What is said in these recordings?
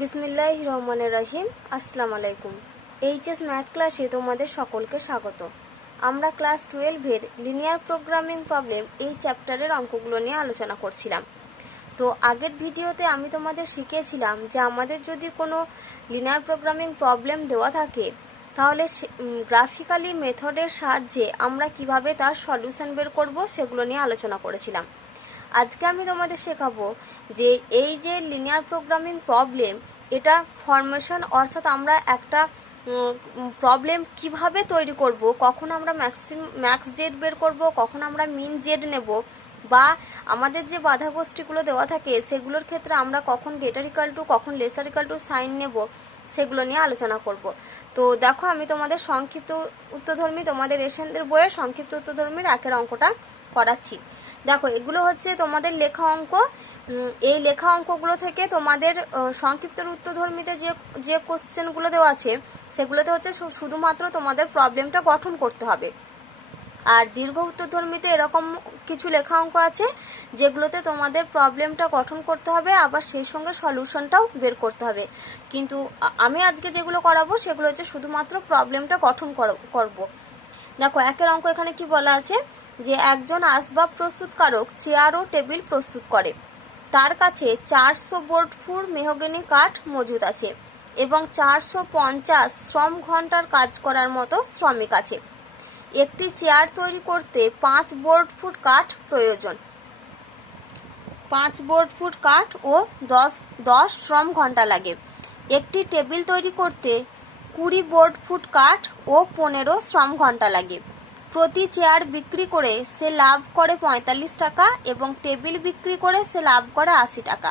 বিসমিল্লাহির রহমানির রহিম। আসসালামু আলাইকুম। এইচএস ম্যাথ ক্লাসে তোমাদের সকলকে স্বাগত। আমরা ক্লাস 12-এর লিনিয়ার প্রোগ্রামিং প্রবলেম এই চ্যাপ্টারের অঙ্কগুলো নিয়ে আলোচনা করছিলাম। তো আগের ভিডিওতে আমি তোমাদের শিখিয়েছিলাম যে আমাদের যদি কোনো লিনিয়ার প্রোগ্রামিং প্রবলেম দেওয়া থাকে তাহলে গ্রাফিক্যালি মেথডের সাহায্যে আমরা কিভাবে তার সলিউশন বের করব সেগুলো নিয়ে আলোচনা করেছিলাম। আজকে আমি তোমাদের শেখাবো যে এই যে লিনিয়ার প্রোগ্রামিং প্রবলেম, এটা ফরমেশন অর্থাৎ আমরা একটা প্রবলেম কিভাবে তৈরি করব, কখন আমরা ম্যাক্স জেড বের করব, কখন আমরা মিন জেড নেব, বা আমাদের যে বাধা গোষ্ঠীগুলো দেওয়া থাকে সেগুলোর ক্ষেত্রে আমরা কখন গ্রেটার ইকুয়াল টু কখন লেসার ইকুয়াল টু সাইন নেব সেগুলো নিয়ে আলোচনা করব। তো দেখো আমি তোমাদের সংক্ষিপ্ত উত্তরধর্মী, তোমাদের এশিয়ানদের বইয়ের সংক্ষিপ্ত উত্তরধর্মীর একের অঙ্কটা করাচ্ছি। দেখো এগুলো হচ্ছে তোমাদের লেখা অঙ্ক। এই লেখা অঙ্কগুলো থেকে তোমাদের সংক্ষিপ্ত উত্তরধর্মীতে যে কোশ্চেনগুলো দেওয়া আছে সেগুলোতে হচ্ছে শুধুমাত্র তোমাদের প্রবলেমটা গঠন করতে হবে। আর দীর্ঘ উত্তরধর্মীতে এরকম কিছু লেখা অঙ্ক আছে যেগুলোতে তোমাদের প্রবলেমটা গঠন করতে হবে, আবার সেই সঙ্গে সলিউশনটাও বের করতে হবে। কিন্তু আমি আজকে যেগুলো করাবো সেগুলো হচ্ছে শুধুমাত্র প্রবলেমটা গঠন করব। দেখো একের অঙ্ক এখানে কি বলা আছে যে একজন আসবাব প্রস্তুতকারক চেয়ার ও টেবিল প্রস্তুত করে। তার কাছে 400 বোর্ডফুট মেহগনি কাঠ মজুদ আছে এবং 450 শ্রম ঘন্টার কাজ করার মতো শ্রমিক আছে। একটি চেয়ার তৈরি করতে 5 বোর্ডফুট কাঠ প্রয়োজন। 5 বোর্ডফুট কাঠ ও 10 শ্রম ঘন্টা লাগে। একটি টেবিল তৈরি করতে 20 বোর্ডফুট কাঠ ও 15 শ্রম ঘন্টা লাগে। প্রতি চেয়ার বিক্রি করে সে লাভ করে 45 টাকা এবং টেবিল বিক্রি করে সে লাভ করে 80 টাকা।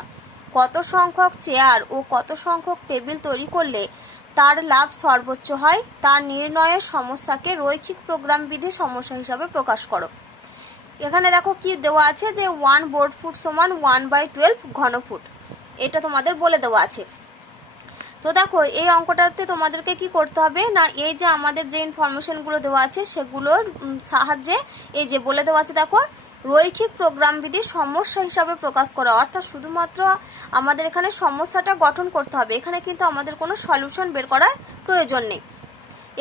কত সংখ্যক চেয়ার ও কত সংখ্যক টেবিল তৈরি করলে তার লাভ সর্বোচ্চ হয় তার নির্ণয়ের সমস্যাকে রৈখিক প্রোগ্রাম বিধি সমস্যা হিসাবে প্রকাশ করো। এখানে দেখো কি দেওয়া আছে যে 1 বোর্ড ফুট সমান 1/12 ঘনফুট, এটা তোমাদের বলে দেওয়া আছে। তো দেখো এই অঙ্কটাতে তোমাদেরকে কি করতে হবে না, এই যে আমাদের যে ইনফরমেশনগুলো দেওয়া আছে সেগুলোর সাহায্যে এই যে বলে দেওয়া আছে দেখো রৈখিক প্রোগ্রাম বিধি সমস্যা হিসাবে প্রকাশ করা, অর্থাৎ শুধুমাত্র আমাদের এখানে সমস্যাটা গঠন করতে হবে, এখানে কিন্তু আমাদের কোনো সলিউশন বের করার প্রয়োজন নেই।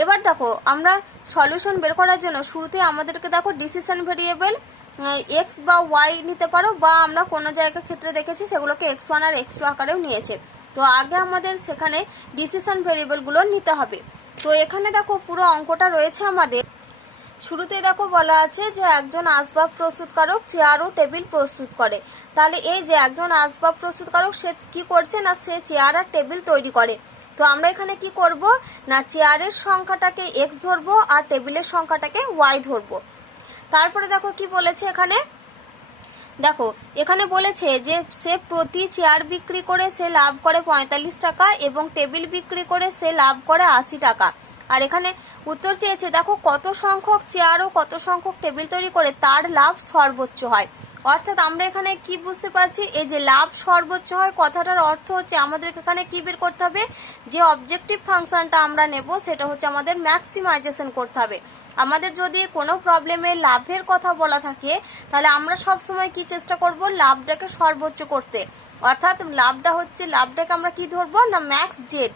এবার দেখো আমরা সলিউশন বের করার জন্য শুরুতে আমাদেরকে দেখো ডিসিশন ভেরিয়েবল এক্স বা ওয়াই নিতে পারো, বা আমরা কোনো জায়গার ক্ষেত্রে দেখেছি সেগুলোকে x1 আর x2 আকারেও নিয়েছে। তো আগে আমাদের সেখানে ডিসিশন ভেরিয়েবলগুলো নিতে হবে। তো এখানে দেখো পুরো অঙ্কটা রয়েছে আমাদের। শুরুতে দেখো বলা আছে যে একজন আসবাব প্রস্তুতকারক চেয়ার ও টেবিল প্রস্তুত করে। তাহলে এই যে একজন আসবাব প্রস্তুতকারক সে কি করছে না, সে চেয়ার আর টেবিল তৈরি করে। তো আমরা এখানে কি করব না, চেয়ারের সংখ্যাটাকে এক্স ধরবো আর টেবিলের সংখ্যাটাকে ওয়াই ধরবো। তারপরে দেখো কি বলেছে এখানে, দেখো এখানে বলেছে যে সে প্রতি চেয়ার বিক্রি করে সে লাভ করে 45 টাকা এবং টেবিল বিক্রি করে সে লাভ করে 80 টাকা। আর এখানে উত্তর চেয়েছে দেখো কত সংখ্যক চেয়ার ও কত সংখ্যক টেবিল তৈরি করে তার লাভ সর্বোচ্চ হয়। অর্থাৎ আমরা এখানে কি বুঝতে পারছি, এই যে লাভ সর্বোচ্চ হয় কথাটার অর্থ হচ্ছে আমাদের এখানে কি বের করতে হবে, যে অবজেক্টিভ ফাংশনটা আমরা নেব সেটা হচ্ছে আমাদের ম্যাক্সিমাইজেশন করতে হবে। আমাদের যদি কোনো প্রবলেমে লাভের কথা বলা থাকে তাহলে আমরা সব সময় কি চেষ্টা করব, লাভটাকে সর্বোচ্চ করতে, অর্থাৎ লাভটাকে আমরা কি ধরবো না ম্যাক্স জেড।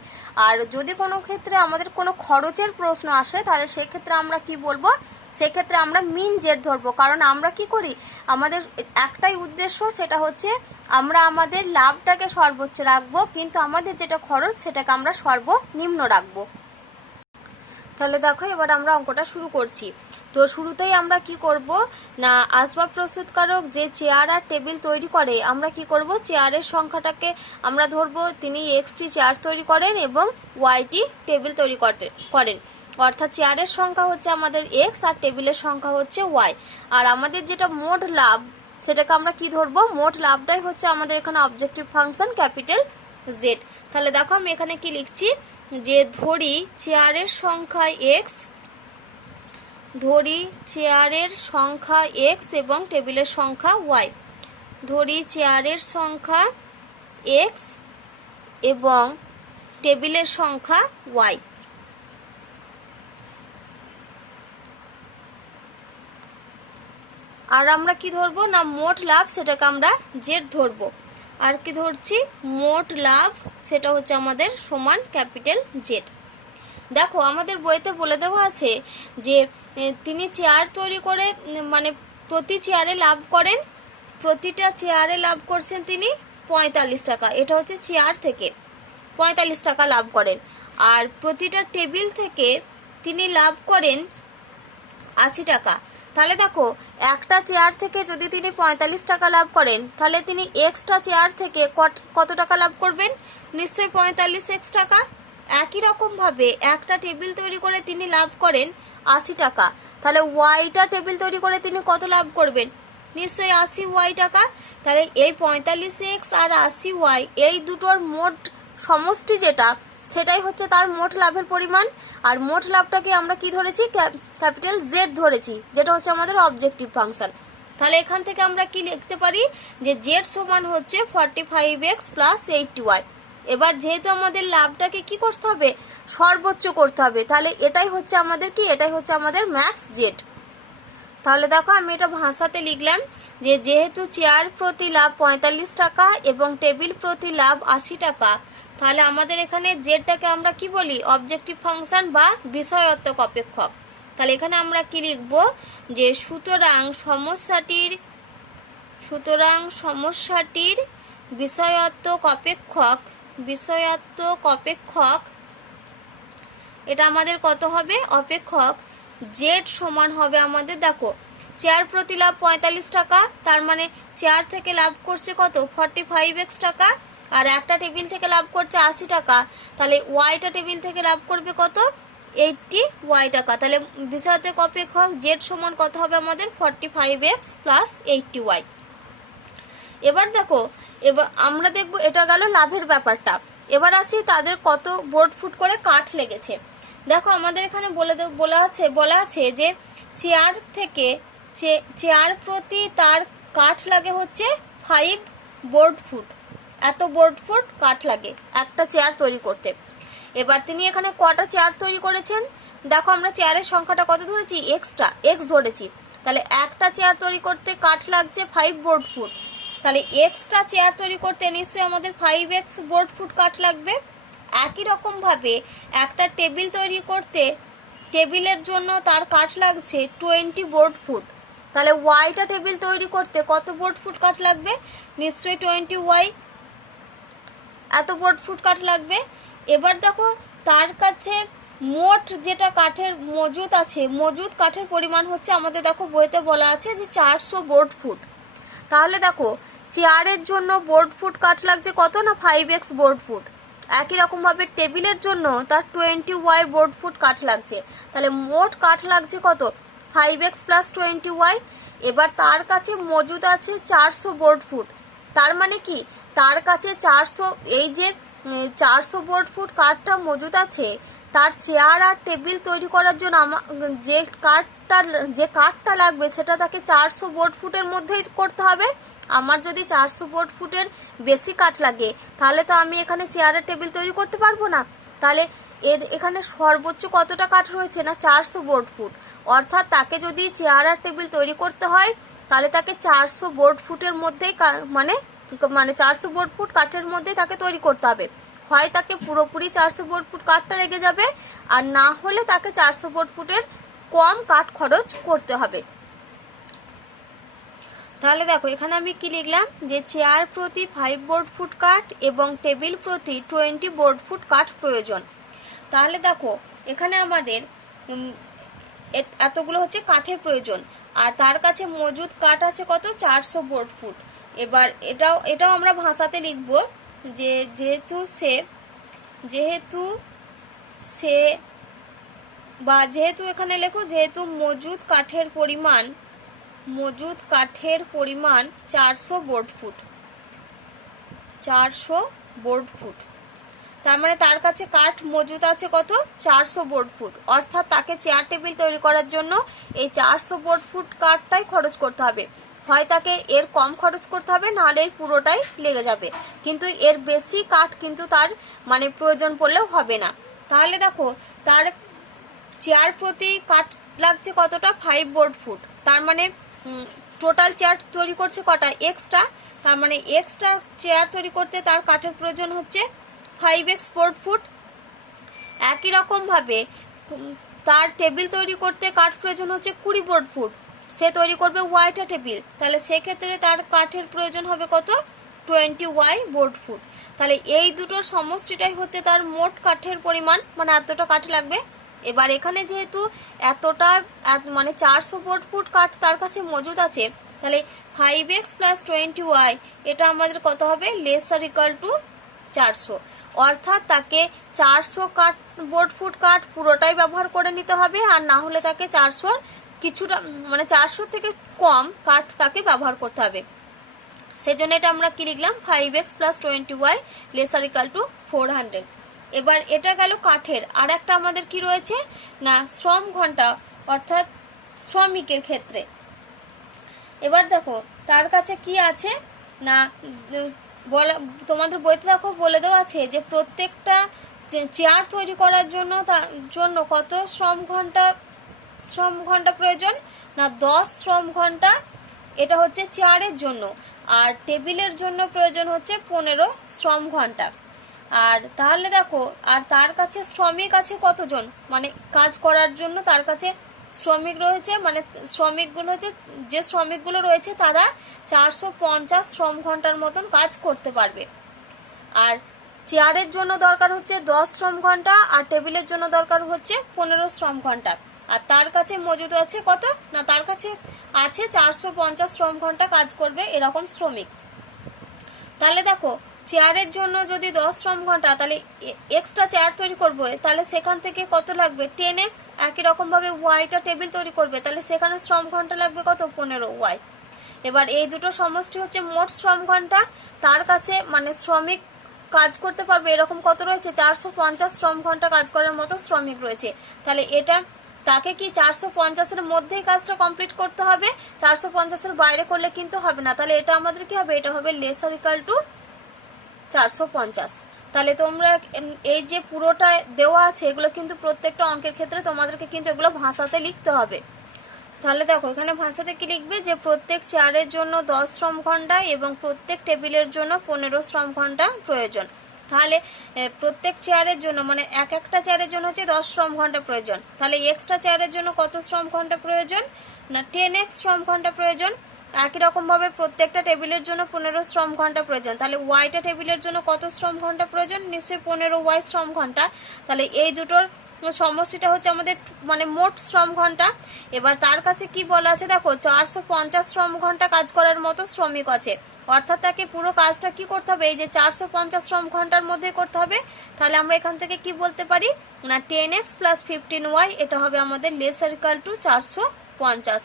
আর যদি কোনো ক্ষেত্রে আমাদের কোনো খরচের প্রশ্ন আসে তাহলে সেক্ষেত্রে আমরা কি বলবো, সেক্ষেত্রে আমরা মিন জেড ধরবো। কারণ আমরা কি করি, আমাদের একটাই উদ্দেশ্য, সেটা হচ্ছে আমরা আমাদের লাভটাকে সর্বোচ্চ রাখবো, কিন্তু আমাদের যেটা খরচ সেটাকে আমরা সর্বনিম্ন রাখবো। তাহলে দেখো এবার আমরা অঙ্কটা শুরু করছি। তো শুরুতেই আমরা কি করব না, আসবাব প্রস্তুতকারক যে চেয়ার আর টেবিল তৈরি করে আমরা কি করব, চেয়ারের সংখ্যাটাকে আমরা ধরবো, তিনি এক্সটি চেয়ার তৈরি করেন এবং ওয়াইটি টেবিল তৈরি করেন। অর্থাৎ চেয়ারের সংখ্যা হচ্ছে আমাদের এক্স আর টেবিলের সংখ্যা হচ্ছে ওয়াই। আর আমাদের যেটা মোট লাভ সেটাকে আমরা কি ধরবো, মোট লাভটাই হচ্ছে আমাদের এখানে অবজেক্টিভ ফাংশন ক্যাপিটাল জেড। তাহলে দেখো আমি এখানে কি লিখছি, যে ধরি চেয়ারের সংখ্যা এক্স, ধরি চেয়ারের সংখ্যা এক্স এবং টেবিলের সংখ্যা ওয়াই। ধরি চেয়ারের সংখ্যা এক্স এবং টেবিলের সংখ্যা ওয়াই। আর আমরা কি ধরবো না, মোট লাভ সেটাকে আমরা জেড ধরবো। আর কি ধরছি, মোট লাভ, সেটা হচ্ছে আমাদের সমান ক্যাপিটাল জেড। দেখো আমাদের বইতে বলে দেওয়া আছে যে তিনি চেয়ার তৈরি করে মানে প্রতি চেয়ারে লাভ করেন, প্রতিটা চেয়ারে লাভ করছেন তিনি 45 টাকা, এটা হচ্ছে চেয়ার থেকে 45 টাকা লাভ করেন। আর প্রতিটা টেবিল থেকে তিনি লাভ করেন 80 টাকা। তাহলে দেখো একটা চেয়ার থেকে যদি তিনি 45 টাকা লাভ করেন, তাহলে তিনি এক্সট্রা চেয়ার থেকে কত টাকা লাভ করবেন? নিশ্চয়ই 45x টাকা। একই রকমভাবে একটা টেবিল তৈরি করে তিনি লাভ করেন 80 টাকা, তাহলে ওয়াইটা টেবিল তৈরি করে তিনি কত লাভ করবেন? নিশ্চয়ই 80y টাকা। তাহলে এই 45x আর 80y এই দুটোর মোট সমষ্টি যেটা, সেটাই হচ্ছে তার মোট লাভের পরিমাণ। আর মোট লাভটাকে আমরা কি ধরেছি? ক্যাপিটাল জেড ধরেছি, যেটা হচ্ছে আমাদের অবজেক্টিভ ফাংশন। তাহলে এখান থেকে আমরা কি লিখতে পারি যে জেড সমান হচ্ছে 45x প্লাস 80y। এবার যেহেতু আমাদের লাভটাকে কি করতে হবে? সর্বোচ্চ করতে হবে। তাহলে এটাই হচ্ছে আমাদের কি? এটাই হচ্ছে আমাদের ম্যাক্স জেড। তাহলে দেখো আমি এটা ভাষাতে লিখলাম যে যেহেতু চেয়ার প্রতি লাভ 45 টাকা এবং টেবিল প্রতি লাভ 80 টাকা, তাহলে আমাদের এখানে জেডটাকে আমরা কি বলি? অবজেক্টিভ ফাংশন বা বিষয়াত্মক অপেক্ষক। তাহলে এখানে আমরা কি লিখব যে সুতরাং সমস্যাটির বিষয়াত্মক অপেক্ষক এটা আমাদের কত হবে? অপেক্ষক জেড সমান হবে আমাদের, দেখো চেয়ার প্রতি লাভ 45 টাকা, তার মানে চেয়ার থেকে লাভ করছে কত? 45x টাকা, আর একটা টেবিল থেকে লাভ করছে 80 টাকা, তাহলে ওয়াইটা টেবিল থেকে লাভ করবে কত? 80y টাকা। তাহলে বিষয়াত্মক অপেক্ষক জেড সমান কত হবে আমাদের? 45x plus 80y। এবার দেখো, এবার আমরা দেখব, এটা গেল লাভের ব্যাপারটা। এবার আসি তাদের কত বোর্ড ফুট করে কাঠ লেগেছে। দেখো আমাদের এখানে বলা আছে যে চেয়ার প্রতি তার কাঠ লাগে হচ্ছে 5 বোর্ড ফুট। এত বোর্ড ফুট কাঠ লাগে একটা চেয়ার তৈরি করতে। এবার তিনি এখানে কটা চেয়ার তৈরি করেছেন? দেখো আমরা চেয়ারের সংখ্যাটা কত ধরেছি? এক্স ধরেছি। তাহলে একটা চেয়ার তৈরি করতে কাঠ লাগছে 5 বোর্ড ফুট, তাহলে এক্সট্রা চেয়ার তৈরি করতে নিশ্চয়ই আমাদের 5x বোর্ড ফুট কাঠ লাগবে। একই রকমভাবে একটা টেবিল তৈরি করতে টেবিলের জন্য তার কাঠ লাগছে 20 বোর্ড ফুট, তাহলে ওয়াইটা টেবিল তৈরি করতে কত বোর্ড ফুট কাঠ লাগবে? নিশ্চয়ই 20y, এত বোর্ড ফুট কাঠ লাগবে। এবার দেখো তার কাছে মোট যেটা কাঠের মজুদ কাঠের পরিমাণ হচ্ছে আমাদের, দেখো বইতে বলা আছে যে 400 বোর্ড ফুট। তাহলে দেখো চেয়ারের জন্য বোর্ড ফুট কাঠ লাগছে কত? না 5x বোর্ড ফুট। একই রকমভাবে টেবিলের জন্য তার 20y বোর্ড ফুট কাঠ লাগছে, তাহলে মোট কাঠ লাগছে কত? 5x plus 20y। এবার তার কাছে মজুদ আছে 400 বোর্ড ফুট, তার মানে কি তার কাছে 400, এই যে 400 বোর্ড ফুট কাঠটা মজুদ আছে, তার চেয়ার আর টেবিল তৈরি করার জন্য যে কাঠটা লাগবে সেটা তাকে 400 বোর্ড ফুটের মধ্যেই করতে হবে। আমার যদি 400 বোর্ড ফুটের বেশি কাঠ লাগে, তাহলে তো আমি এখানে চেয়ার আর টেবিল তৈরি করতে পারবো না। তাহলে এখানে সর্বোচ্চ কতটা কাঠ রয়েছে? না 400 বোর্ড ফুট। অর্থাৎ তাকে যদি চেয়ার আর টেবিল তৈরি করতে হয়, তাহলে তাকে 400 বোর্ড ফুটের মধ্যেই মানে 400 বোর্ড ফুট কাঠের মধ্যেই তাকে তৈরি করতে হবে। হয় তাকে পুরোপুরি 400 বোর্ড ফুট কাঠটা লেগে যাবে, আর না হলে তাকে 400 বোর্ড ফুটের কম কাঠ খরচ করতে হবে। তাহলে দেখো এখানে আমি কি লিখলাম যে চেয়ার প্রতি 5 বোর্ড ফুট কাঠ এবং টেবিল প্রতি 20 বোর্ড ফুট কাঠ প্রয়োজন। তাহলে দেখো এখানে আমাদের এতগুলো হচ্ছে কাঠের প্রয়োজন, আর তার কাছে মজুদ কাঠ আছে কত? 400 বোর্ড ফুট। এবার এটাও আমরা ভাষাতে লিখব যে যেহেতু এখানে লেখো যেহেতু মজুদ কাঠের পরিমাণ 400 বোর্ড ফুট, তার মানে তার কাছে কাঠ মজুদ আছে কত? 400 বোর্ড ফুট। অর্থাৎ তাকে চেয়ার টেবিল তৈরি করার জন্য এই 400 বোর্ড ফুট কাঠটাই খরচ করতে হবে। হয় তাকে এর কম খরচ করতে হবে, নাহলে এই পুরোটাই লেগে যাবে, কিন্তু এর বেশি কাঠ কিন্তু তার মানে প্রয়োজন পড়লেও হবে না। তাহলে দেখো তার চেয়ার প্রতি কাঠ লাগছে কতটা? 5 বোর্ড ফুট। তার মানে টোটাল চেয়ার তৈরি করছে কটা? এক্সট্রা, তার মানে এক্সটা চেয়ার তৈরি করতে তার কাঠের প্রয়োজন হচ্ছে 5x বোর্ড ফুট। একই রকমভাবে তার টেবিল তৈরি করতে কাঠ প্রয়োজন হচ্ছে 20 বোর্ড ফুট, সে তৈরি করবে ওয়াইটা টেবিল, তাহলে সেক্ষেত্রে তার কাঠের প্রয়োজন হবে কত 20y বোর্ড ফুট। তাহলে এই দুটোর সমষ্টিটাই হচ্ছে তার মোট কাঠের পরিমাণ, মানে এতটা কাঠ লাগবে। এবার এখানে যেহেতু এতটা মানে 400 বোর্ড ফুট কাঠ তার কাছে মজুদ আছে, তাহলে 5x + 20y এটা আমাদের কত হবে লেসার ইকুয়াল টু 400, অর্থাৎ তাকে 400 কাঠ বোর্ড ফুট কাঠ পুরোটাই ব্যবহার করে নিতে হবে, আর না হলে তাকে 400 কিছুটা মানে 400 থেকে কম কাঠ তাকে ব্যবহার করতে হবে। সেজন্য এটা আমরা কি লিখলাম 5x + 20y laser equal to 400। এবার এটা গেল কাঠের। আর একটা আমাদের কি রয়েছে না শ্রম ঘন্টা, অর্থাৎ শ্রমিকের ক্ষেত্রে। এবার দেখো তার কাছে কি আছে না বলা, তোমাদের বইতে দেখো বলে দেওয়া আছে যে প্রত্যেকটা চেয়ার তৈরি করার জন্য কত শ্রম ঘন্টা প্রয়োজন না 10 শ্রম ঘন্টা, এটা হচ্ছে চেয়ারের জন্য। আর টেবিলের জন্য প্রয়োজন হচ্ছে 15 শ্রম ঘন্টা। আর তাহলে দেখো আর তার কাছে শ্রমিক আছে কতজন, মানে কাজ করার জন্য তার কাছে শ্রমিক রয়েছে, মানে শ্রমিকগুলো যে শ্রমিকগুলো রয়েছে তারা 450 শ্রম ঘন্টার মতন কাজ করতে পারবে। আর চেয়ারের জন্য দরকার হচ্ছে 10 শ্রম ঘন্টা, আর টেবিলের জন্য দরকার হচ্ছে 15 শ্রম ঘন্টা। আর তার কাছে মজুদ আছে কত না তার কাছে আছে 450 শ্রম ঘন্টা কাজ করবে এরকম শ্রমিক। তাহলে দেখো চেয়ারের জন্য যদি 10 শ্রম ঘন্টা, তাহলে এক্সট্রা চেয়ার তৈরি করবো, তাহলে সেখান থেকে কত লাগবে 10x। একই রকমভাবে ওয়াইটা টেবিল তৈরি করবে, তাহলে সেখানে শ্রম ঘন্টা লাগবে কত 15y। এবার এই দুটো সমষ্টি হচ্ছে মোট শ্রম ঘন্টা। তার কাছে মানে শ্রমিক কাজ করতে পারবে এরকম কত রয়েছে 450 শ্রম ঘন্টা কাজ করার মতো শ্রমিক রয়েছে। তাহলে এটা তাকে কি 450-এর মধ্যেই কাজটা কমপ্লিট করতে হবে, 450-এর বাইরে করলে কিন্তু হবে না। তাহলে এটা আমাদের কি হবে, এটা হবে লেসার ইকুয়াল টু 450। তাহলে তোমরা এই যে পুরোটা দেওয়া আছে এগুলো কিন্তু প্রত্যেকটা অঙ্কের ক্ষেত্রে তোমাদেরকে কিন্তু এগুলো ভাষাতে লিখতে হবে। তাহলে দেখো এখানে ভাষাতে কি লিখবে যে প্রত্যেক চেয়ারের জন্য 10 শ্রম ঘন্টা এবং প্রত্যেক টেবিলের জন্য 15 শ্রম ঘন্টা প্রয়োজন। তাহলে প্রত্যেক চেয়ারের জন্য মানে একটা চেয়ারের জন্য হচ্ছে 10 শ্রম ঘন্টা প্রয়োজন। তাহলে এক্সট্রা চেয়ারের জন্য কত শ্রম ঘন্টা প্রয়োজন না 10x শ্রম ঘন্টা প্রয়োজন। একই রকমভাবে প্রত্যেকটা টেবিলের জন্য 15 শ্রম ঘন্টা প্রয়োজন। তাহলে ওয়াইটা টেবিলের জন্য কত শ্রম ঘন্টা প্রয়োজন, নিশ্চয়ই 15y শ্রম ঘন্টা। তাহলে এই দুটোর সমষ্টিটা হচ্ছে আমাদের মানে মোট শ্রম ঘন্টা। এবার তার কাছে কি বলা আছে দেখো 450 শ্রম ঘন্টা কাজ করার মতো শ্রমিক আছে, অর্থাৎ তাকে পুরো কাজটা কি করতে হবে এই যে 450 শ্রম ঘন্টার মধ্যে করতে হবে। তাহলে আমরা এখান থেকে কি বলতে পারি না 10x + 15y এটা হবে আমাদের লেসার ইকুয়াল টু 450।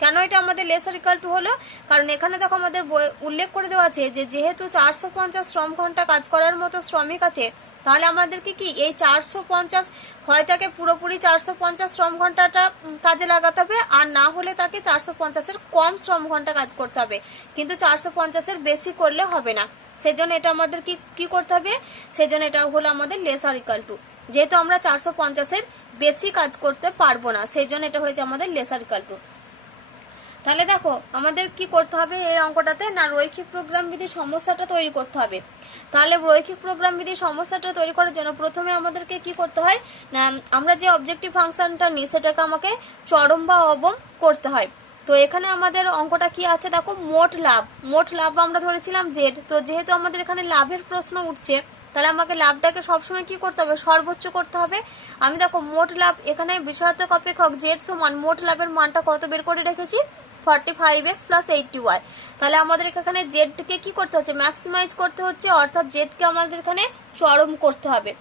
কেন এটা আমাদের লেসার ইকুয়াল টু হলো, কারণ এখানে দেখো আমাদের উল্লেখ করে দেওয়া আছে যে যেহেতু 450 শ্রম ঘন্টা কাজ করার মতো শ্রমিক আছে, তাহলে আমাদেরকে কি এই 450 হয় তাকে পুরোপুরি 450 শ্রম ঘন্টাটা কাজে লাগাতে হবে, আর না হলে তাকে 450-এর কম শ্রম ঘন্টা কাজ করতে হবে, কিন্তু 450-এর বেশি করলে হবে না। সেজন্য এটা আমাদের কি করতে হবে, সেজন্য এটা হলো আমাদের লেসার ইকুয়াল টু। যেহেতু আমরা 450-এর বেশি কাজ করতে পারবো না, সেই জন্য এটা হয়েছে আমাদের লেসার ইকুয়াল টু। তাহলে দেখো আমাদের কি করতে হবে এই অঙ্কটাতে না রৈখিক প্রোগ্রাম বিধি সমস্যাটা তৈরি করতে হবে। তাহলে রৈখিক প্রোগ্রাম বিধি সমস্যাটা তৈরি করার জন্য প্রথমে আমাদেরকে কি করতে হয় না আমরা যে অবজেক্টিভ ফাংশনটা নিই সেটাকে আমাকে চরম বা অবম করতে হয়। তো এখানে আমাদের অঙ্কটা কি আছে দেখো মোট লাভ আমরা ধরেছিলাম জেড। তো যেহেতু আমাদের এখানে লাভের প্রশ্ন উঠছে, তাহলে আমাকে লাভটাকে সবসময় কি করতে হবে সর্বোচ্চ করতে হবে। আমি দেখো মোট লাভ এখানে বিষয়াত্মক অপেক্ষক জেড সমান মোট লাভের মানটা কত বের করে রেখেছি 45x + 80y। তাহলে আমাদের এখানে জেডকে কি করতে হচ্ছে ম্যাক্সিমাইজ করতে হচ্ছে, অর্থাৎ জেডকে আমাদের এখানে চরম করতে হবে।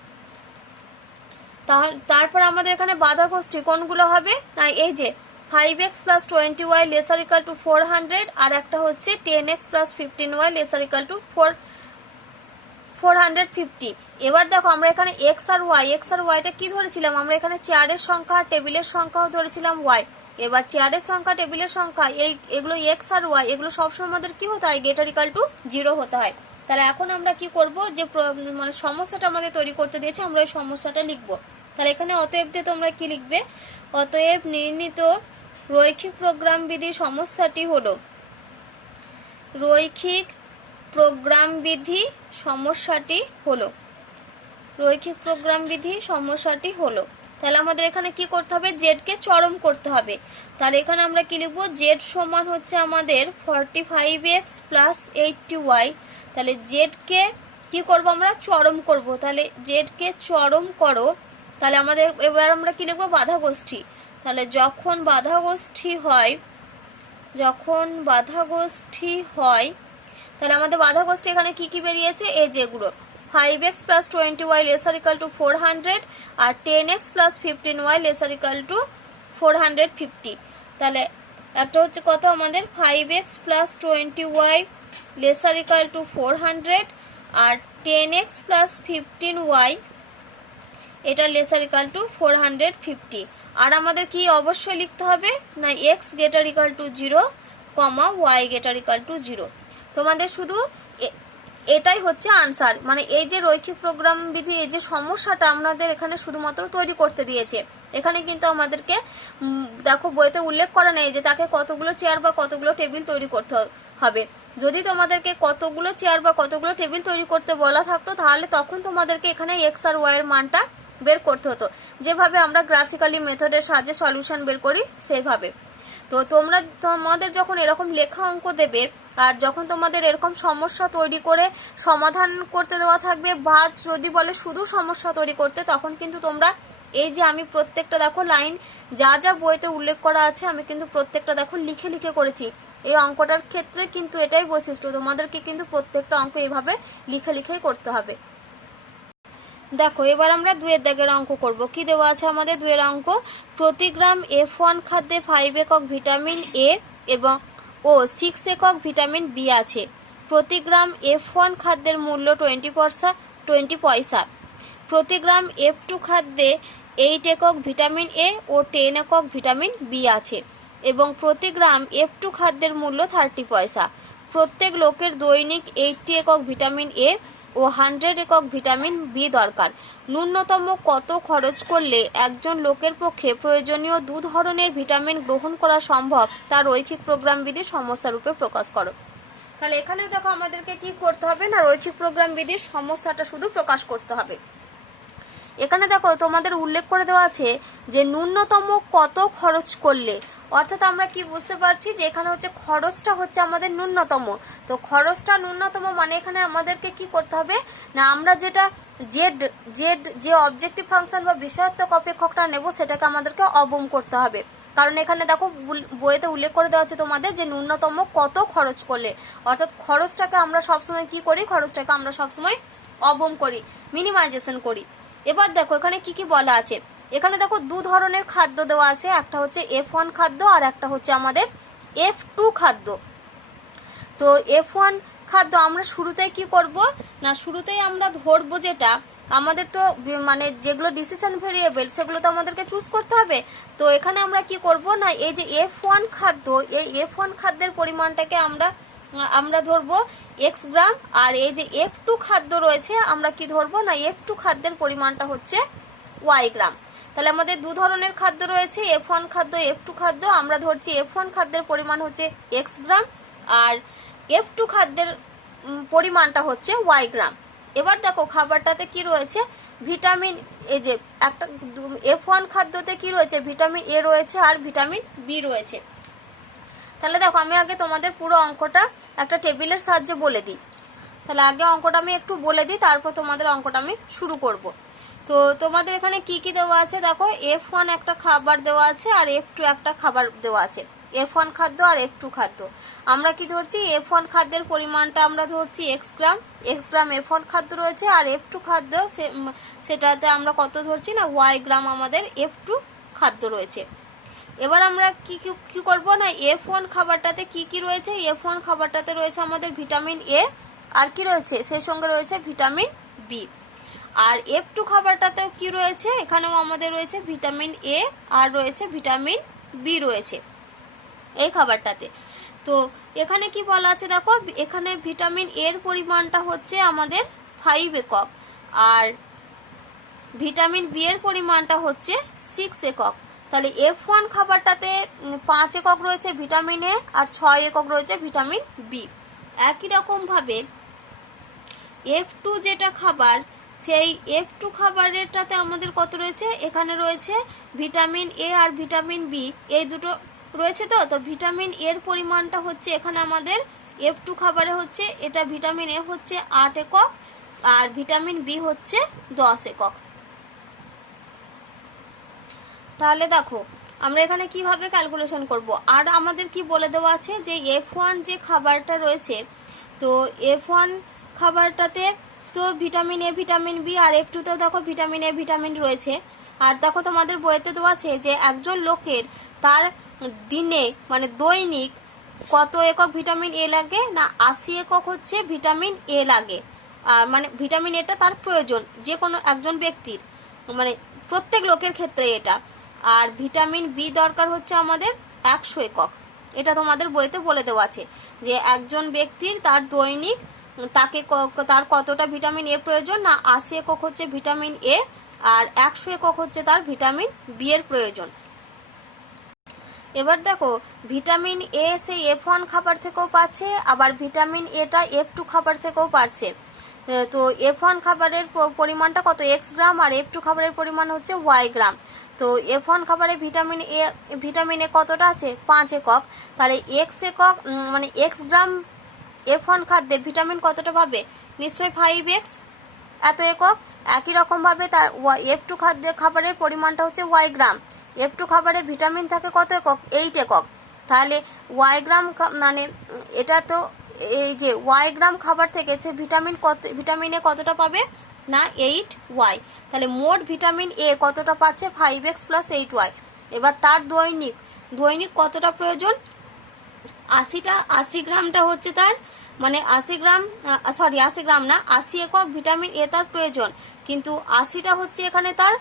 তারপর আমাদের এখানে বাধা গোষ্ঠী কোনগুলো হবে না এই যে 5x + 20y laser equal to 400, আর একটা হচ্ছে 10x + 15y laser equal to 450। এবার দেখো আমরা এখানে এক্স আর ওয়াইটা কি ধরেছিলাম, আমরা এখানে চেয়ারের সংখ্যা টেবিলের সংখ্যাও ধরেছিলাম ওয়াই। এবার চেয়ারের সংখ্যা টেবিলের সংখ্যা এগুলো এক্স আর ওয়াই এগুলো সবসময় আমাদের কি হতে হয় গ্রেটার ইকুয়াল টু 0 হতে হয়। তাহলে এখন আমরা কি করব যে মানে সমস্যাটা আমাদের তৈরি করতে দিয়েছে আমরা এই সমস্যাটা লিখব। তাহলে এখানে অতএব দিয়ে তোমরা কি লিখবে, অতএব নির্ণীত রৈখিক প্রোগ্রাম বিধি সমস্যাটি হলো রৈখিক প্রোগ্রাম বিধি সমস্যাটি হলো, রৈখিক প্রোগ্রাম বিধি সমস্যাটি হলো। তাহলে আমাদের এখানে কি করতে হবে, জেডকে চরম করতে হবে। তাহলে এখানে আমরা কি লিখব, জেড সমান হচ্ছে আমাদের 45x প্লাস 80y। তাহলে জেডকে কি করব, আমরা চরম করব। তাহলে জেডকে চরম করো। তাহলে আমাদের এবার আমরা কি লিখব, বাধা গোষ্ঠী। তাহলে যখন বাধা গোষ্ঠী হয়, তাহলে আমাদের বাধা গোষ্ঠী এখানে কি কি বেরিয়েছে, এই যেগুলো 5x plus 20y lesser equal to 400 আর 10x plus 15y lesser equal to 450। তাহলে একটা হচ্ছে কত আমাদের 5x plus 20y lesser equal to 400 আর 10x প্লাস 15y এটা লেসার ইকাল টু 450। আর আমাদের কি অবশ্যই লিখতে হবে না, x greater equal to 0, y greater equal to 0। তোমাদের শুধু এটাই হচ্ছে আনসার, মানে এই যে রৈখিক প্রোগ্রাম বিধি, এই যে সমস্যাটা আমাদের এখানে শুধুমাত্র তৈরি করতে দিয়েছে। এখানে কিন্তু আমাদেরকে দেখো বইতে উল্লেখ করা নেই যে তাকে কতগুলো চেয়ার বা কতগুলো টেবিল তৈরি করতে হবে। যদি তোমাদেরকে কতগুলো চেয়ার বা কতগুলো টেবিল তৈরি করতে বলা থাকতো, তাহলে তখন তোমাদেরকে এখানে এক্স আর ওয়াই এর মানটা বের করতে হতো, যেভাবে আমরা গ্রাফিক্যালি মেথডের সাহায্যে সলিউশন বের করি সেইভাবে। তো তোমাদের যখন এরকম লেখা অঙ্ক দেবে আর যখন তোমাদের এরকম সমস্যা তৈরি করে সমাধান করতে দেওয়া থাকবে, বা যদি বলে শুধু সমস্যা তৈরি করতে, তখন কিন্তু তোমরা এই যে আমি প্রত্যেকটা দেখো লাইন যা যা বইতে উল্লেখ করা আছে আমি কিন্তু প্রত্যেকটা দেখো লিখে লিখে করেছি। এই অঙ্কটার ক্ষেত্রে কিন্তু এটাই বৈশিষ্ট্য, তোমাদেরকে কিন্তু প্রত্যেকটা অঙ্ক এইভাবে লিখে লিখেই করতে হবে। দেখো এবার আমরা 2 দাগের অঙ্ক করব। কি দেওয়া আছে আমাদের 2 অঙ্ক, প্রতি গ্রাম F1 খাদ্যে 5 একক ভিটামিন এ এবং 6 একক ভিটামিন বি আছে। প্রতি গ্রাম F1 খাদ্যের মূল্য 20 পয়সা। প্রতি গ্রাম F2 খাদ্যে 8 একক ভিটামিন এ ও 10 একক ভিটামিন বি আছে এবং প্রতি গ্রাম F2 খাদ্যের মূল্য 30 পয়সা। প্রত্যেক লোকের দৈনিক 80 একক ভিটামিন এ ও 100 একক ভিটামিন বি দরকার। ন্যূনতম কত খরচ করলে একজন লোকের পক্ষে প্রয়োজনীয় 2 ধরনের ভিটামিন গ্রহণ করা সম্ভব, তার রৈখিক প্রোগ্রাম বিধি সমস্যা রূপে প্রকাশ করো। তাহলে এখানেও দেখো আমাদেরকে কি করতে হবে না, রৈখিক প্রোগ্রাম বিধির সমস্যাটা শুধু প্রকাশ করতে হবে। এখানে দেখো তোমাদের উল্লেখ করে দেওয়া আছে যে ন্যূনতম কত খরচ করলে, অর্থাৎ আমরা কি বুঝতে পারছি যে এখানে হচ্ছে খরচটা হচ্ছে আমাদের ন্যূনতম। তো খরচটা ন্যূনতম মানে এখানে আমাদেরকে কি করতে হবে না, আমরা যেটা জেড যে অবজেক্টিভ ফাংশন বা বিষয়াত্মক অপেক্ষকটা নেব সেটাকে আমাদেরকে অবম করতে হবে। কারণ এখানে দেখো বইতে উল্লেখ করে দেওয়া আছে তোমাদের যে ন্যূনতম কত খরচ করলে, অর্থাৎ খরচটাকে আমরা সবসময় কি করি, খরচটাকে আমরা সবসময় অবম করি, মিনিমাইজেশন করি। এবার দেখো এখানে কি কি বলা আছে, এখানে দেখো 2 ধরনের খাদ্য দেওয়া আছে, একটা হচ্ছে F1 খাদ্য আর একটা হচ্ছে আমাদের F2 খাদ্য। তো F1 খাদ্য আমরা শুরুতেই কি করব না, শুরুতেই আমরা ধরবো যেটা আমাদের তো মানে যেগুলো ডিসিশন ভেরিয়েবল সেগুলো তো আমাদেরকে চুজ করতে হবে। তো এখানে আমরা কি করব না, এই যে F1 খাদ্য, এই F1 খাদ্যের পরিমাণটাকে আমরা ধরবো x গ্রাম, আর এই যে F2 খাদ্য রয়েছে আমরা কি ধরবো না, F2 খাদ্যের পরিমাণটা হচ্ছে y গ্রাম। তাহলে আমাদের 2 ধরনের খাদ্য রয়েছে, F1 খাদ্য, F2 খাদ্য। আমরা ধরছি F1 খাদ্যের পরিমাণ হচ্ছে x গ্রাম আর F2 খাদ্যের পরিমাণটা হচ্ছে y গ্রাম। এবার দেখো খাবারটাতে কি রয়েছে, ভিটামিন, এই যে একটা F1 খাদ্যতে কি রয়েছে, ভিটামিন এ রয়েছে আর ভিটামিন বি রয়েছে। তাহলে দেখো আমি আগে তোমাদের পুরো অঙ্কটা একটা টেবিলের সাহায্যে বলে দিই। তাহলে আগে অঙ্কটা আমি একটু বলে দিই, তারপর তোমাদের অঙ্কটা আমি শুরু করব। তো তোমাদের এখানে কি কি দেওয়া আছে দেখো, F1 একটা খাবার দেওয়া আছে আর F2 একটা খাবার দেওয়া আছে। F1 খাদ্য আর F2 খাদ্য আমরা কি ধরছি, F1 খাদ্যের পরিমাণটা আমরা ধরছি x গ্রাম F1 খাদ্য রয়েছে, আর F2 খাদ্য সেটাতে আমরা কত ধরছি না, y গ্রাম আমাদের F2 খাদ্য রয়েছে। এবার আমরা কি করব না, F1 খাবারটাতে কি কি রয়েছে, F1 খাবারটাতে রয়েছে আমাদের ভিটামিন এ আর কি রয়েছে সেই সঙ্গে রয়েছে ভিটামিন বি। আর F2 খাবারটাতেও কি রয়েছে, এখানেও আমাদের রয়েছে ভিটামিন এ আর রয়েছে ভিটামিন বি রয়েছে এই খাবারটাতে। তো এখানে কি বলা আছে দেখো, এখানে ভিটামিন এর পরিমাণটা হচ্ছে আমাদের 5 একক আর ভিটামিন বি এর পরিমাণটা হচ্ছে 6 একক। তাহলে F1 খাবারটাতে 5 একক রয়েছে ভিটামিন এ আর 6 একক রয়েছে ভিটামিন বি। একই রকমভাবে F2 যেটা খাবার, সেই F2 খাবারেরটাতে আমাদের কত রয়েছে, এখানে রয়েছে ভিটামিন এ আর ভিটামিন বি, এই দুটো রয়েছে। তো ভিটামিন এর পরিমাণটা হচ্ছে এখানে আমাদের F2 খাবারে হচ্ছে, এটা ভিটামিন এ হচ্ছে 8 একক আর ভিটামিন বি হচ্ছে 10 একক। তাহলে দেখো আমরা এখানে কিভাবে ক্যালকুলেশন করব। আর আমাদের কি বলে দেওয়া আছে যে F1 যে খাবারটা রয়েছে, তো F1 খাবারটাতে তো ভিটামিন এ ভিটামিন বি, আর F2তেও দেখো ভিটামিন এ ভিটামিন রয়েছে। আর দেখো তোমাদের বইতে দেওয়া আছে যে একজন লোকের তার দিনে মানে দৈনিক কত একক ভিটামিন এ লাগে, না 80 একক হচ্ছে ভিটামিন এ লাগে। আর মানে ভিটামিন এটা তার প্রয়োজন যে কোনো একজন ব্যক্তির, মানে প্রত্যেক লোকের ক্ষেত্রে এটা। আর ভিটামিন বি দরকার হচ্ছে আমাদের 100 একক। এটা তোমাদের বইতে বলে দেওয়া আছে যে একজন ব্যক্তির তার দৈনিক তার কতটা ভিটামিন এ প্রয়োজন, না 80 একক হচ্ছে ভিটামিন এ আর 100 একক হচ্ছে তার ভিটামিন বি এর প্রয়োজন। এবার দেখো ভিটামিন এ সেই F1 খাবার থেকেও পাচ্ছে, আবার ভিটামিন এটা F2 খাবার থেকেও পাচ্ছে। তো F1 খাবারের পরিমাণটা কত, এক্স গ্রাম, আর F2 খাবারের পরিমাণ হচ্ছে ওয়াই গ্রাম। তো F1 খাবারে ভিটামিন এ কতটা আছে, 5 একক। তাহলে এক্স একক মানে এক্স গ্রাম F1 খাদ্যে ভিটামিন কতটা পাবে, নিশ্চয়ই 5x এত একক। একই রকমভাবে তার F2 খাবারের পরিমাণটা হচ্ছে ওয়াই গ্রাম। F2 খাবারে ভিটামিন থাকে কত একক, 8 একক। তাহলে ওয়াই গ্রাম মানে এটা তো এই যে ওয়াই গ্রাম খাবার থেকে সে ভিটামিন এ কতটা পাবে, না 8y। তাহলে মোট ভিটামিন এ কতটা পাচ্ছে, 5x + 8y। এবার তার দৈনিক কতটা প্রয়োজন, 80 গ্রামটা হচ্ছে তার, মানে 80 গ্রাম না 80 একক ভিটামিন এ তার প্রয়োজন। কিন্তু 80টা হচ্ছে এখানে তার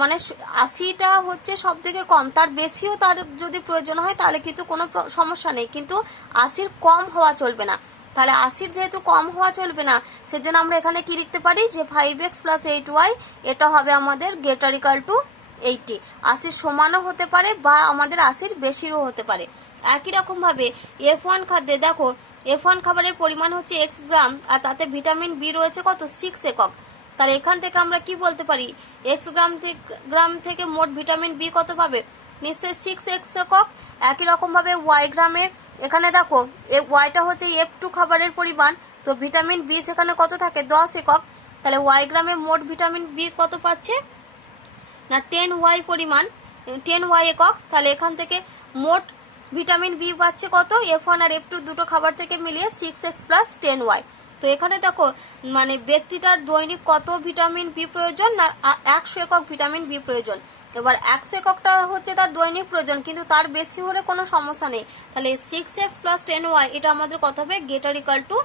মানে 80টা হচ্ছে সব থেকে কম, তার বেশিও তার যদি প্রয়োজন হয় তাহলে কিন্তু কোনো সমস্যা নেই, কিন্তু 80-র কম হওয়া চলবে না। তাহলে 80-র যেহেতু কম হওয়া চলবে না, সেজন্য আমরা এখানে কি লিখতে পারি যে 5x + 8y, এটা হবে আমাদের গ্রেটার ইকুয়াল টু 80। 80-র সমানও হতে পারে বা আমাদের 80-র বেশিরও হতে পারে। একই রকমভাবে F1 খাদ্যে দেখো F1 খাবারের পরিমাণ হচ্ছে x গ্রাম, আর তাতে ভিটামিন বি রয়েছে কত, 6 একক। তাহলে এখান থেকে আমরা কি বলতে পারি, x গ্রাম থেকে মোট ভিটামিন বি কত পাবে, নিশ্চয়ই 6x একক। একই রকমভাবে ওয়াই গ্রামে এখানে দেখো ওয়াইটা হচ্ছে F2 খাবারের পরিমাণ, তো ভিটামিন বি সেখানে কত থাকে, 10 একক। তাহলে ওয়াই গ্রামে মোট ভিটামিন বি কত পাচ্ছে, না 10y পরিমাণ, 10y একক। তাহলে এখান থেকে মোট ভিটামিন বি পাচ্ছে কত, F1 আর F2 দুটো খাবার থেকে মিলিয়ে 6x + 10y। তো এখানে দেখো মানে ব্যক্তিটার দৈনিক কত ভিটামিন বি প্রয়োজন, না 100 একক ভিটামিন বি প্রয়োজন। এবার 100 এককটা হচ্ছে তার দৈনিক প্রয়োজন, কিন্তু তার বেশি হলে কোনো সমস্যা নেই। তাহলে 6x + 10y এটা আমাদের কত হবে, গ্রেটার ইকুয়াল টু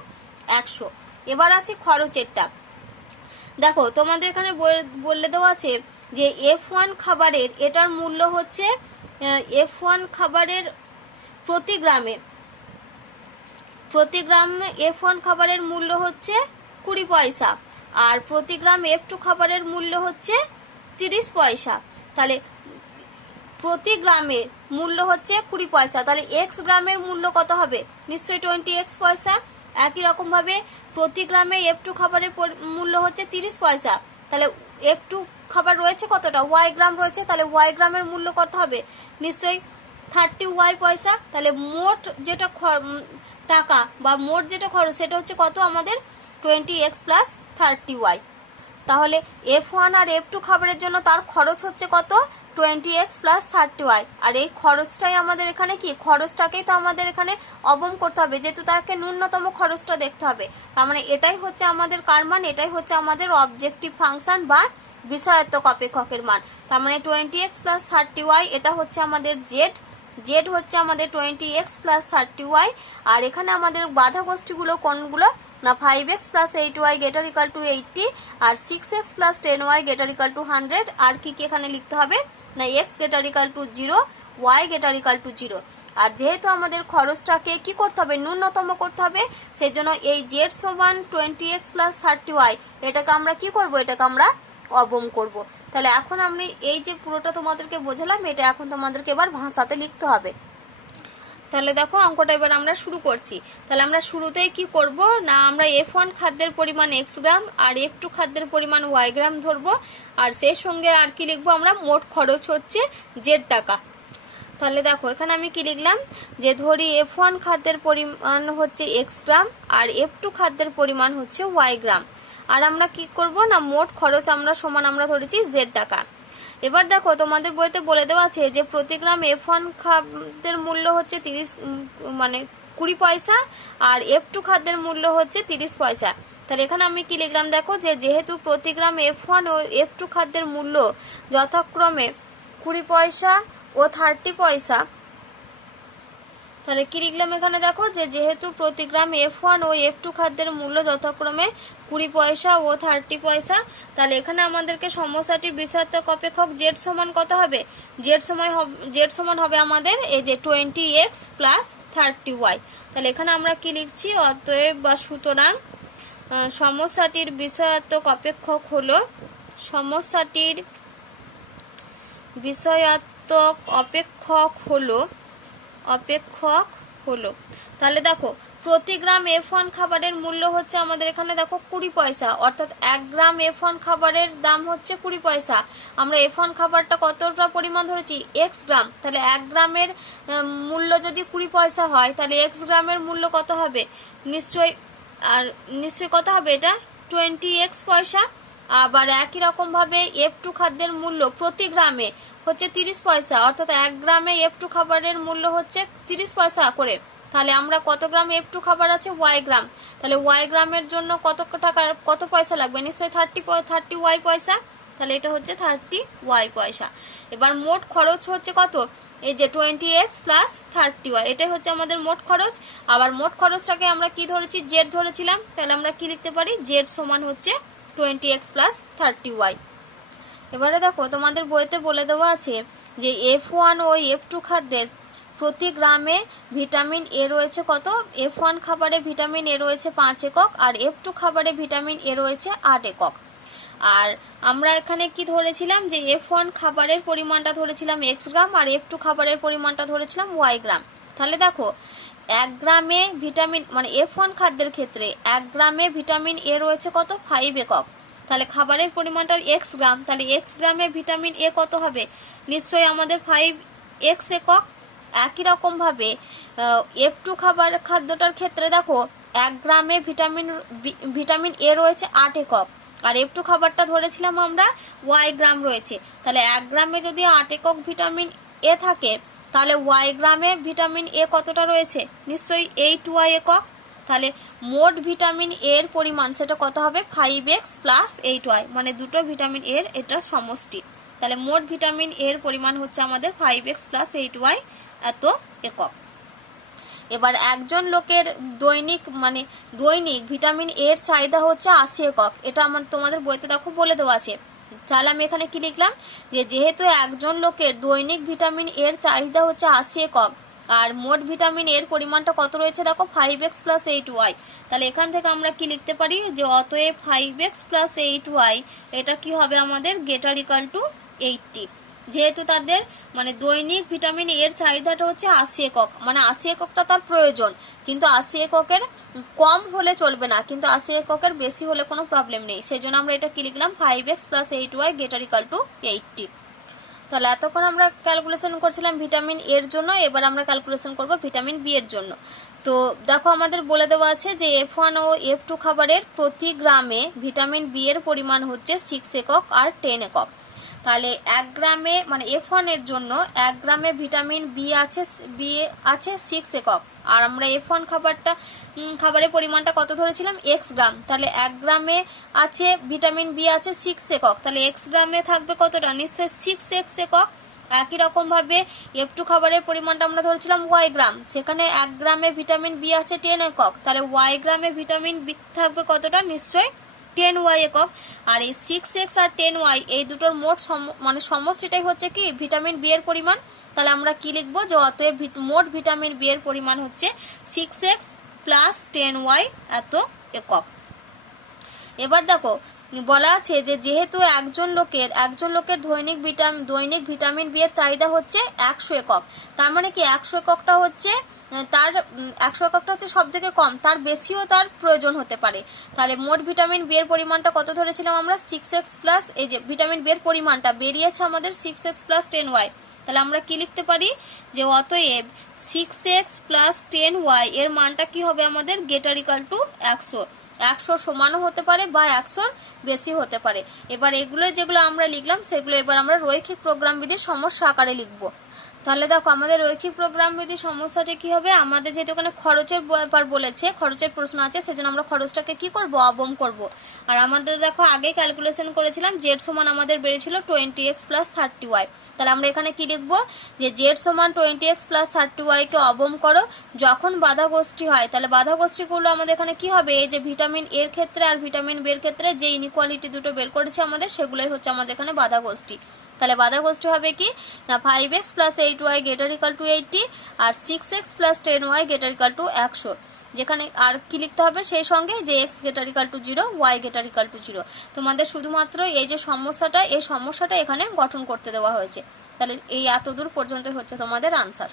100। এবার আসি খরচেরটা। দেখো তোমাদের এখানে বলে দেওয়া আছে যে F1 খাবারের এটার মূল্য হচ্ছে F1 খাবারের প্রতি গ্রামে F1 খাবারের মূল্য হচ্ছে 20 পয়সা, আর প্রতি গ্রাম F2 খাবারের মূল্য হচ্ছে 30 পয়সা। তাহলে প্রতি গ্রামের মূল্য হচ্ছে 20 পয়সা, তাহলে এক্স গ্রামের মূল্য কত হবে, নিশ্চয়ই 20x পয়সা। একই রকমভাবে প্রতি গ্রামে F2 খাবারের মূল্য হচ্ছে 30 পয়সা, তাহলে F2 খাবার রয়েছে কতটা, ওয়াই গ্রাম রয়েছে, তাহলে ওয়াই গ্রামের মূল্য কত হবে, নিশ্চয়ই 30y পয়সা। তাহলে মোট যেটা টাকা বা মোট যেটা খরচ সেটা হচ্ছে কত আমাদের, 20x + 30y। তাহলে F1 আর F2 খাবারের জন্য তার খরচ হচ্ছে কত, 20x + 30y। আর এই খরচটাই আমাদের এখানে কি, খরচটাকেই তো আমাদের এখানে অবম করতে হবে, যেহেতু তাকে ন্যূনতম খরচটা দেখতে হবে। তার মানে এটাই হচ্ছে আমাদের কার মান, এটাই হচ্ছে আমাদের অবজেক্টিভ ফাংশন বা বিষয়াত্মক অপেক্ষকের মান। তার মানে 20x + 30y এটা হচ্ছে আমাদের জেড হচ্ছে আমাদের 20x + 30y। আর এখানে আমাদের বাধা গোষ্ঠীগুলো কোনগুলো, না 5x + 8y greater equal to 80, আর 6x + 10y greater equal to 100। আর কি এখানে লিখতে হবে, না x greater equal to 0, y greater equal to 0। আর যেহেতু আমাদের খরচটাকে কি করতে হবে, ন্যূনতম করতে হবে, সেই জন্য এই z সমান 20x + 30y এটাকে আমরা কি করব, এটাকে আমরা অবম করব। তাহলে এখন আমি এই যে পুরোটা তোমাদেরকে বোঝালাম, এটা এখন তোমাদেরকে এবার ভাষাতে লিখতে হবে। তাহলে দেখো অঙ্কটা এবার আমরা শুরু করছি। তাহলে আমরা শুরুতেই কি করব না, আমরা F1 খাদ্যের পরিমাণ x গ্রাম আর F2 খাদ্যের পরিমাণ y গ্রাম ধরবো, আর সেই সঙ্গে আর কি লিখবো আমরা, মোট খরচ হচ্ছে z টাকা। তাহলে দেখো এখানে আমি কি লিখলাম, যে ধরি F1 খাদ্যের পরিমাণ হচ্ছে x গ্রাম আর F2 খাদ্যের পরিমাণ হচ্ছে y গ্রাম, আর আমরা কি করব না, মোট খরচ আমরা সমান আমরা ধরেছি z টাকা। এবার দেখো তোমাদের বইতে বলে দেওয়া আছে যে প্রতি গ্রাম F1 খাদ্যের মূল্য হচ্ছে 20 পয়সা আর F2 খাদ্যের মূল্য হচ্ছে 30 পয়সা। তাহলে এখানে আমি কি লিখলাম, দেখো যে যেহেতু প্রতি গ্রাম F1 ও F2 খাদ্যের মূল্য যথাক্রমে 20 পয়সা ও 30 পয়সা, তাহলে কি লিখলাম এখানে, দেখো যে যেহেতু প্রতি গ্রাম F1 ও F2 খাদ্যের মূল্য যথাক্রমে 20 পয়সা ও 30 পয়সা, তাহলে এখানে আমাদেরকে সমস্যাটির বিষয়াত্মক অপেক্ষক z সমান কত হবে, z সমান হবে আমাদের এই যে 20x প্লাস 30y। তাহলে এখানে আমরা কি লিখছি, অতএব বা সুতরাং সমস্যাটির বিষয়াত্মক অপেক্ষক হলো, সমস্যাটির বিষয়াত্মক অপেক্ষক হলো তাহলে দেখো প্রতি গ্রাম F1 খাবারের মূল্য হচ্ছে আমাদের এখানে দেখো 20 পয়সা, অর্থাৎ 1 গ্রাম F1 খাবারের দাম হচ্ছে 20 পয়সা। আমরা F1 খাবারটা কতটা পরিমাণ ধরেছি, x গ্রাম, তাহলে 1 গ্রামের মূল্য যদি 20 পয়সা হয় তাহলে x গ্রামের মূল্য কত হবে, নিশ্চয়ই কত হবে, এটা 20x পয়সা। আবার একই রকমভাবে F2 খাদ্যের মূল্য প্রতি গ্রামে হচ্ছে 30 পয়সা, অর্থাৎ 1 গ্রামে F2 খাবারের মূল্য হচ্ছে 30 পয়সা করে। তাহলে আমরা কত গ্রাম F2 খাবার আছে, y গ্রাম, তাহলে y গ্রামের জন্য কত পয়সা লাগবে, নিশ্চয়ই 30y পয়সা, তাহলে এটা হচ্ছে 30y পয়সা। এবার মোট খরচ হচ্ছে কত, এই যে 20x প্লাস 30y, এটাই হচ্ছে আমাদের মোট খরচ। আবার মোট খরচটাকে আমরা কি ধরেছি, z ধরেছিলাম, তাহলে আমরা কি লিখতে পারি, z সমান হচ্ছে 20x প্লাস 30y। এবারে দেখো তোমাদের বইতে বলে দেওয়া আছে যে F1 ও F2 খাদ্যের প্রতি গ্রামে ভিটামিন এ রয়েছে কত, F1 খাবারে ভিটামিন এ রয়েছে 5 একক আর F2 খাবারে ভিটামিন এ রয়েছে 8 একক। আর আমরা এখানে কি ধরেছিলাম, যে F1 খাবারের পরিমাণটা ধরেছিলাম x গ্রাম আর F2 খাবারের পরিমাণটা ধরেছিলাম y গ্রাম। তাহলে দেখো 1 গ্রামে ভিটামিন F1 খাদ্যের ক্ষেত্রে 1 গ্রামে ভিটামিন এ রয়েছে কত, 5 একক। তাহলে খাবারের পরিমাণটা x গ্রাম, তাহলে x গ্রামে ভিটামিন এ কত হবে, নিশ্চয়ই আমাদের 5x একক। একই রকমভাবে F2 খাদ্যটার ক্ষেত্রে দেখো 1 গ্রামে ভিটামিন এ রয়েছে 8 একক, আর F2 খাবারটা ধরেছিলাম আমরা y গ্রাম রয়েছে। তাহলে 1 গ্রামে যদি 8 একক ভিটামিন এ থাকে, তাহলে y গ্রামে ভিটামিন এ কতটা রয়েছে, নিশ্চয়ই 8y একক। তাহলে মোট ভিটামিন এর পরিমাণ সেটা কত হবে, 5x প্লাস 8y, মানে দুটো ভিটামিন এর এটা সমষ্টি। তাহলে মোট ভিটামিন এর পরিমাণ হচ্ছে আমাদের 5x প্লাস 8y এত একক। এবার একজন লোকের দৈনিক ভিটামিন এর চাহিদা হচ্ছে 80 একক, এটা তোমাদের বইতে দেখো বলে দেওয়া আছে। তাহলে আমি এখানে কি লিখলাম, যে যেহেতু একজন লোকের দৈনিক ভিটামিন এর চাহিদা হচ্ছে 80 একক আর মোট ভিটামিন এর পরিমাণটা কত রয়েছে দেখো 5x প্লাস 8y, তাহলে এখান থেকে আমরা কি লিখতে পারি, যে অতএব 5x প্লাস 8y এটা কি হবে আমাদের গ্রেটার ইকুয়াল টু 80। যেহেতু তাদের দৈনিক ভিটামিন এর চাহিদাটা হচ্ছে 80 একক, 80 এককটা তার প্রয়োজন, কিন্তু 80 এককের কম হলে চলবে না, কিন্তু 80 এককের বেশি হলে কোনো প্রবলেম নেই। সেই জন্য আমরা এটা কি লিখলাম, 5x plus 8y greater equal to 80। তাহলে এতক্ষণ আমরা ক্যালকুলেশন করছিলাম ভিটামিন এর জন্য, এবার আমরা ক্যালকুলেশন করব ভিটামিন বি এর জন্য। তো দেখো আমাদের বলে দেওয়া আছে যে F1 ও F2 খাবারের প্রতি গ্রামে ভিটামিন বি এর পরিমাণ হচ্ছে 6 একক আর 10 একক। তাহলে 1 গ্রামে F1 এর জন্য 1 গ্রামে ভিটামিন বি আছে 6 একক, আর আমরা F1 খাবারের পরিমাণটা কত ধরেছিলাম, x গ্রাম। তাহলে 1 গ্রামে আছে ভিটামিন বি আছে 6 একক, তাহলে x গ্রামে থাকবে কতটা, নিশ্চয়ই 6x একক। একই রকমভাবে F2 খাবারের পরিমাণটা আমরা ধরেছিলাম y গ্রাম, সেখানে 1 গ্রামে ভিটামিন বি আছে 10 একক, তাহলে y গ্রামে ভিটামিন বি থাকবে কতটা, নিশ্চয়ই 10y একক। আর এই 6x আর 10y এই দুটোর মোট সমষ্টিটাই হচ্ছে কি ভিটামিন বি এর পরিমাণ। তাহলে আমরা কি লিখবো, যে অতএব মোট ভিটামিন বি এর পরিমাণ হচ্ছে 6x প্লাস 10y এত একক। এবার দেখো বলা আছে যে যেহেতু একজন লোকের দৈনিক ভিটামিন বি এর চাহিদা হচ্ছে 100 একক, তার মানে কি 100 এককটা হচ্ছে তার 100 এককটা হচ্ছে সব থেকে কম, তার বেশিও তার প্রয়োজন হতে পারে। তাহলে মোট ভিটামিন বি এর পরিমাণটা কত ধরেছিলাম আমরা 6x প্লাস, এই যে ভিটামিন বি এর পরিমাণটা বেরিয়েছে আমাদের 6x প্লাস 10y। তাহলে আমরা কি লিখতে পারি যে অতএব 6x প্লাস 10y এর মানটা কি হবে আমাদের গ্রেটার ইকুয়াল টু 100। 100 সমানও হতে পারে বা 100-র বেশি হতে পারে। এবার এগুলো যেগুলো আমরা লিখলাম সেগুলো এবার আমরা রৈখিক প্রোগ্রাম বিধির সমস্যা আকারে লিখব। তাহলে দেখো আমাদের রৈখিক প্রোগ্রাম বিধি সমস্যাটা কি হবে, আমাদের যেহেতু ওখানে খরচের ব্যাপার বলেছে, খরচের প্রশ্ন আছে, সেজন্য আমরা খরচটাকে কি করব, অবম করব। আর আমাদের দেখো আগে ক্যালকুলেশন করেছিলাম জেড সমান আমাদের বেরিয়েছিল 20x প্লাস 30y। তাহলে আমরা এখানে কি লিখব যে জেড সমান 20x প্লাস 30y কে অবম করো যখন বাধা গোষ্ঠী হয়। তাহলে বাধা গোষ্ঠীগুলো আমাদের এখানে কি হবে, এই যে ভিটামিন এর ক্ষেত্রে আর ভিটামিন বি এর ক্ষেত্রে যে ইনইকুয়ালিটি দুটো বের করেছে আমাদের, সেগুলোই হচ্ছে আমাদের এখানে বাধা গোষ্ঠী। তাহলে বাধা গোষ্ঠী হবে কি না 5x plus 8y greater equal to 80 আর 6x plus 10y greater equal to 100। যেখানে আর কি লিখতে হবে সেই সঙ্গে যে x greater equal to 0, y greater equal to 0। তোমাদের শুধুমাত্র এই যে সমস্যাটা এখানে গঠন করতে দেওয়া হয়েছে। তাহলে এই এতদূর পর্যন্ত হচ্ছে তোমাদের আনসার।